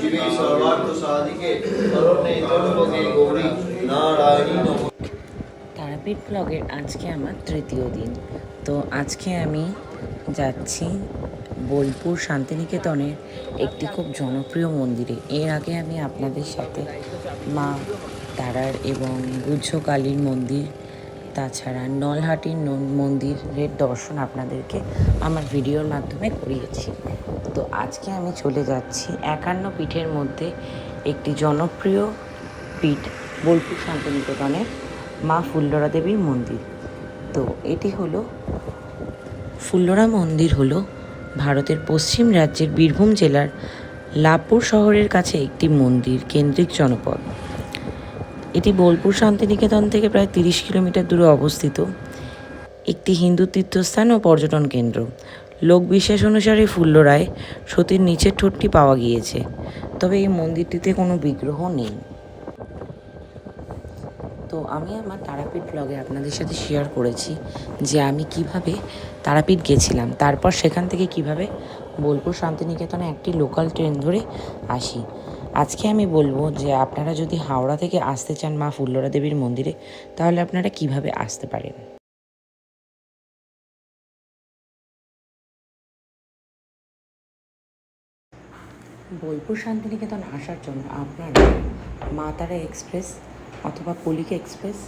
শিবে সর্বার্থ সাধিকে শরণ্যে ত্র্যম্বকে গৌরী নারায়ণী নমঃ। তারাপীঠ ব্লগের আজকে আমার তৃতীয় দিন। তো আজকে আমি যাচ্ছি বোলপুর শান্তিনিকেতনের একটি খুব জনপ্রিয় মন্দিরে। এর আগে আমি আপনাদের সাথে মা তারার এবং গুহ্যকালীর মন্দির, তাছাড়া নলহাটির মন্দিরের দর্শন আপনাদেরকে আমার ভিডিওর মাধ্যমে করিয়েছি। তো আজকে আমি চলে যাচ্ছি 51 পীঠের মধ্যে একটি জনপ্রিয় পীঠ বোলপুর শান্তিনিকেতনের মা ফুল্লরা দেবীর মন্দির। তো এটি হলো ফুল্লরা মন্দির হলো ভারতের পশ্চিম রাজ্যের বীরভূম জেলার লাভপুর শহরের কাছে একটি মন্দির কেন্দ্রিক জনপদ। এটি বোলপুর শান্তিনিকেতন থেকে প্রায় 30 কিলোমিটার দূরে অবস্থিত একটি হিন্দু তীর্থস্থান ও পর্যটন কেন্দ্র। লোকবিশ্বাস অনুসারে ফুল্লরায় সতীর নিচের ঠোঁটটি পাওয়া গিয়েছে, তবে এই মন্দিরটিতে কোনো বিগ্রহ নেই। তো আমি আমার তারাপীঠ ব্লগে আপনাদের সাথে শেয়ার করেছি যে আমি কিভাবে তারাপীঠ গেছিলাম, তারপর সেখান থেকে কিভাবে বোলপুর শান্তিনিকেতনে একটি লোকাল ট্রেন ধরে আসি। আজকে আমি বলবো যে আপনারা যদি হাওড়া থেকে আসতে চান মা ফুল্লরা দেবীর মন্দিরে, তাহলে আপনারা কিভাবে আসতে পারেন। বোলপুর শান্তিনিকেতন আসার জন্য আপনারা মা তারা এক্সপ্রেস অথবা কলিকা এক্সপ্রেস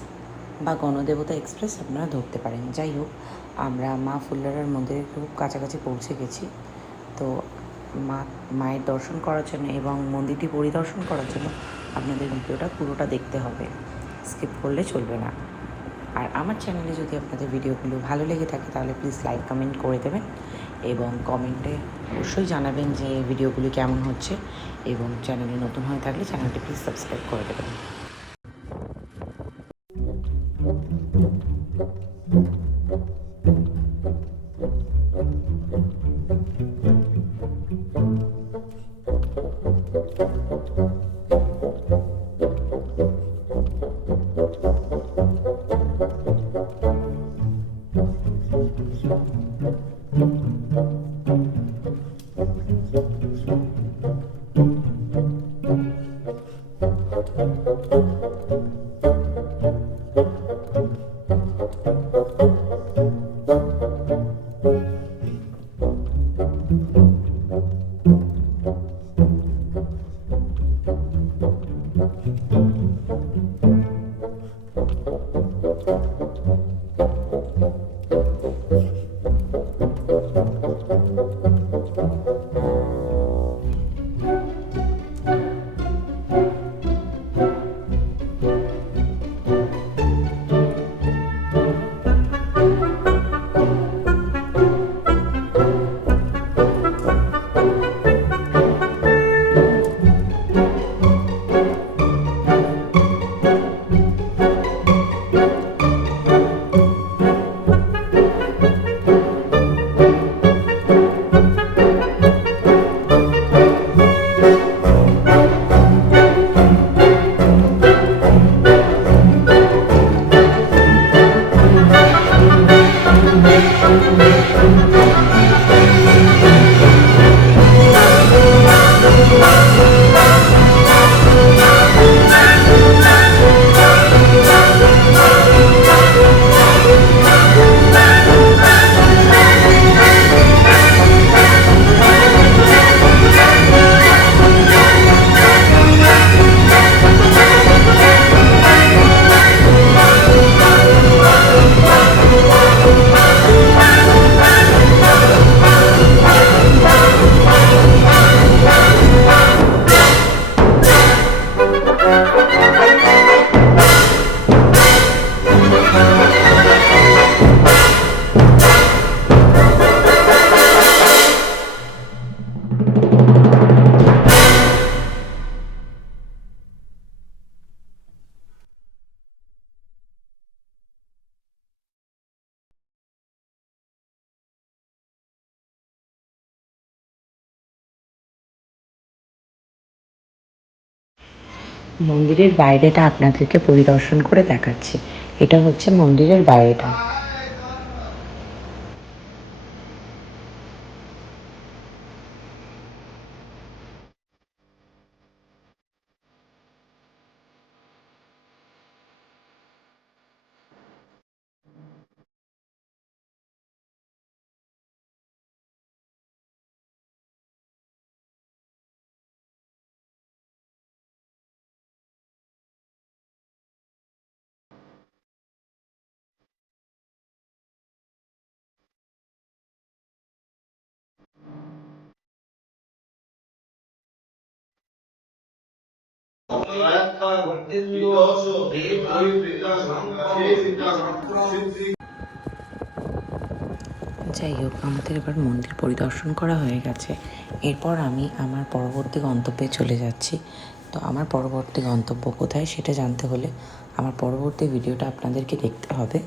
বা গণদেবতা এক্সপ্রেস আপনারা ধরতে পারেন। যাই হোক, আমরা মা ফুল্লরার মন্দিরের খুব কাছাকাছি পৌঁছে গেছি। তো মায়ের দর্শন করার জন্য এবং মন্দিরটি পরিদর্শন করার জন্য আপনাদের ভিডিওটা পুরোটা দেখতে হবে, স্কিপ করলে চলবে না। আর আমার চ্যানেলে যদি আপনাদের ভিডিওগুলো ভালো লেগে থাকে তাহলে প্লিজ লাইক কমেন্ট করে দেবেন এবং কমেন্টে অবশ্যই জানাবেন যে ভিডিওগুলি কেমন হচ্ছে, এবং চ্যানেলে নতুন হয়ে থাকলে চ্যানেলটি প্লিজ সাবস্ক্রাইব করে দেবেন। মন্দিরের বাইরেটা আপনাদেরকে পরিদর্শন করে দেখাচ্ছি। এটা হচ্ছে মন্দিরের বাইরেটা। যাই হোক, আমাদের এবার মন্দির পরিদর্শন করা হয়ে গেছে। এরপর আমি আমার পরবর্তী গন্তব্যে চলে যাচ্ছি। তো আমার পরবর্তী গন্তব্য কোথায় সেটা জানতে হলে আমার পরবর্তী ভিডিওটা আপনাদেরকে দেখতে হবে।